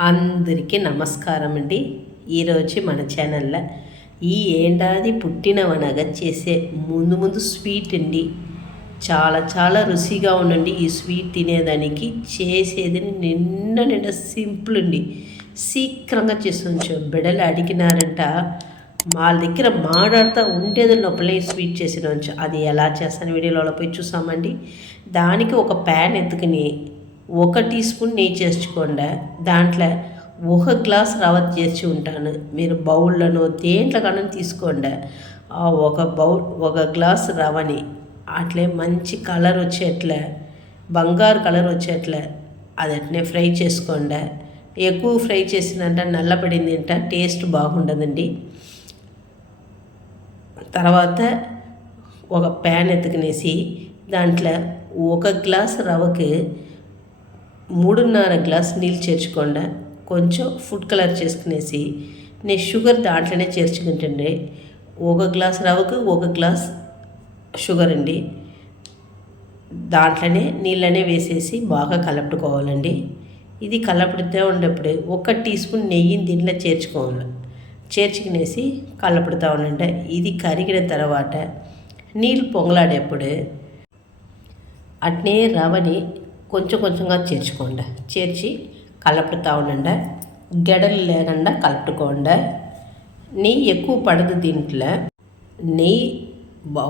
అందరికీ నమస్కారం అండి. ఈరోజు మన ఛానల్లో ఈ ఏడాది పుట్టినవనగా చేసే ముందు స్వీట్ అండి. చాలా చాలా రుచిగా ఉండండి. ఈ స్వీట్ తినేదానికి చేసేది నిండా సింపుల్ అండి. శీఘ్రంగా చేసొచ్చు. బిడ్డలు అడిగినారంట, వాళ్ళ దగ్గర మాట్లాడుతూ ఉండేది లోపలే స్వీట్ చేసినవచ్చు. అది ఎలా చేస్తాను వీడియోలో పోయి చూసామండి. దానికి ఒక ప్యాన్ ఎత్తుకుని 1 టీ స్పూన్ నెయ్యి చేర్చుకోండి. దాంట్లో 1 గ్లాస్ రవ్వ చేర్చి ఉంటాను. మీరు బౌల్లోనో దేంట్లో కానీ తీసుకోండి. ఆ 1 గ్లాస్ రవ్వని అట్లే మంచి కలర్ వచ్చేట్లే, బంగారు కలర్ వచ్చేట్లే అది అట్నే ఫ్రై చేసుకోండి. ఎక్కువ ఫ్రై చేసినంట నల్లబడింది అంట టేస్ట్ బాగుండదండి. తర్వాత ఒక ప్యాన్ ఎత్తుకునేసి దాంట్లో 1 గ్లాస్ రవ్వకి 3.5 గ్లాస్ నీళ్ళు చేర్చుకోండి. కొంచెం ఫుడ్ కలర్ చేసుకునేసి నేను షుగర్ దాంట్లోనే చేర్చుకుంటండి. 1 గ్లాస్ రవ్వకు 1 గ్లాస్ షుగర్ అండి. దాంట్లోనే నీళ్ళనే వేసేసి బాగా కలుపుకోవాలండి. ఇది కలుపుతూ ఉండేప్పుడు 1 టీ స్పూన్ నెయ్యిని దీంట్లో చేర్చుకోవాలి. చేర్చుకునేసి కలుపుతూ ఉండండి. ఇది కరిగిన తర్వాత నీళ్ళు పొంగలాడేప్పుడు అట్నే రవ్వని కొంచెంగా చేర్చుకోండి. చేర్చి కలుపుతూ ఉండండి. గెడలు లేకుండా కలుపుకోండి. నెయ్యి ఎక్కువ పడదు దీంట్లో. నెయ్యి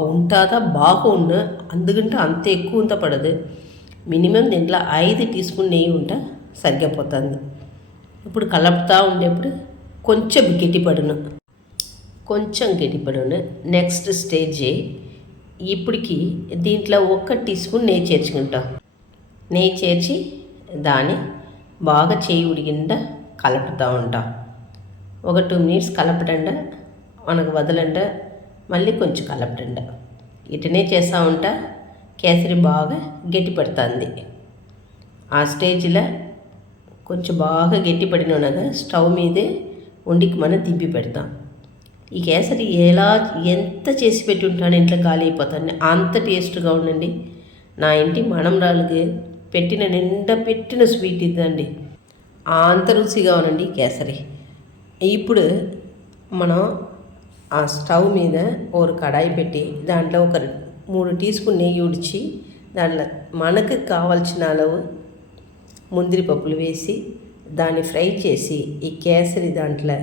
ఉంటుందా బాగుండు, అందుకంటే అంత ఎక్కువ ఉంత పడదు. మినిమం దీంట్లో 5 టీ స్పూన్ నెయ్యి ఉంటే సరిగ్గిపోతుంది. ఇప్పుడు కలుపుతూ ఉండేప్పుడు కొంచెం గట్టిపడును. నెక్స్ట్ స్టేజ్ ఇప్పటికి దీంట్లో 1 టీ స్పూన్ నెయ్యి చేర్చుకుంటాం. నెయ్యి చేర్చి దాన్ని బాగా చేయి ఉడిగిండ కలుపుతూ ఉంటాం. ఒక 2 మినిట్స్ కలపటండి, మనకు వదలండి, మళ్ళీ కొంచెం కలపటండి. ఇటనే చేస్తూ ఉంటా. కేసరి బాగా గట్టి పడుతుంది. ఆ స్టేజ్లో కొంచెం బాగా గట్టి పడినగా స్టవ్ మీదే వండికి మనం దింపి పెడతాం. ఈ కేసరి ఎంత చేసి పెట్టి ఉంటాను ఇంట్లో గాలి అయిపోతాను, అంత టేస్ట్గా ఉండండి. నా ఇంటి మనమరాలకి నిండా పెట్టిన స్వీట్ ఇదండి. అంత రుచిగా ఉండండి కేసరి. ఇప్పుడు మనం ఆ స్టవ్ మీద ఒక కడాయి పెట్టి దాంట్లో ఒక 3 టీ స్పూన్ నెయ్యి ఉడిచి దాంట్లో మనకు కావాల్సిన అలవు ముందిరి పప్పులు వేసి దాన్ని ఫ్రై చేసి ఈ కేసరి దాంట్లో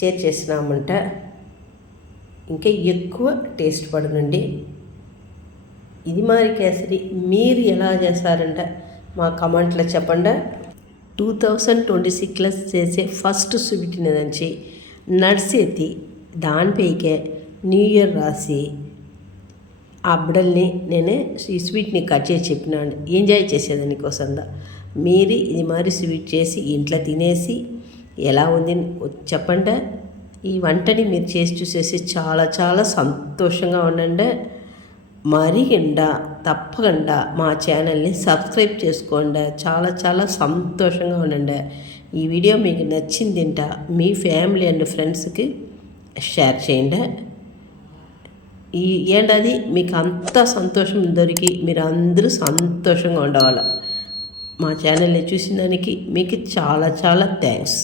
చేర్చేసినామంటే ఇంకా ఎక్కువ టేస్ట్ పడనండి. ఇది మరి కేసరి మీరు ఎలా చేస్తారంటే మా కమెంట్లో చెప్పండి. 2026లో చేసే ఫస్ట్ స్వీట్ నుంచి నడిసేతి దానిపైకే న్యూ ఇయర్ రాసి ఆ బిడ్డల్ని నేనే ఈ స్వీట్ని కట్ చేసి చెప్పినాను. ఎంజాయ్ చేసేదానికోసందా మీరు ఇది మరి స్వీట్ చేసి ఇంట్లో తినేసి ఎలా ఉంది చెప్పండి. ఈ వంటని మీరు చేసి చూసేసి చాలా చాలా సంతోషంగా ఉండండి. తప్పకుండా మా ఛానల్ని సబ్స్క్రైబ్ చేసుకోండి. చాలా చాలా సంతోషంగా ఉండండి. ఈ వీడియో మీకు నచ్చిందింట మీ ఫ్యామిలీ అండ్ ఫ్రెండ్స్కి షేర్ చేయండి. ఈ ఏడాది మీకు అంత సంతోషం దొరికి మీరు అందరూ సంతోషంగా ఉండవాలి. మా ఛానల్ని చూసిన దానికి మీకు చాలా చాలా థ్యాంక్స్.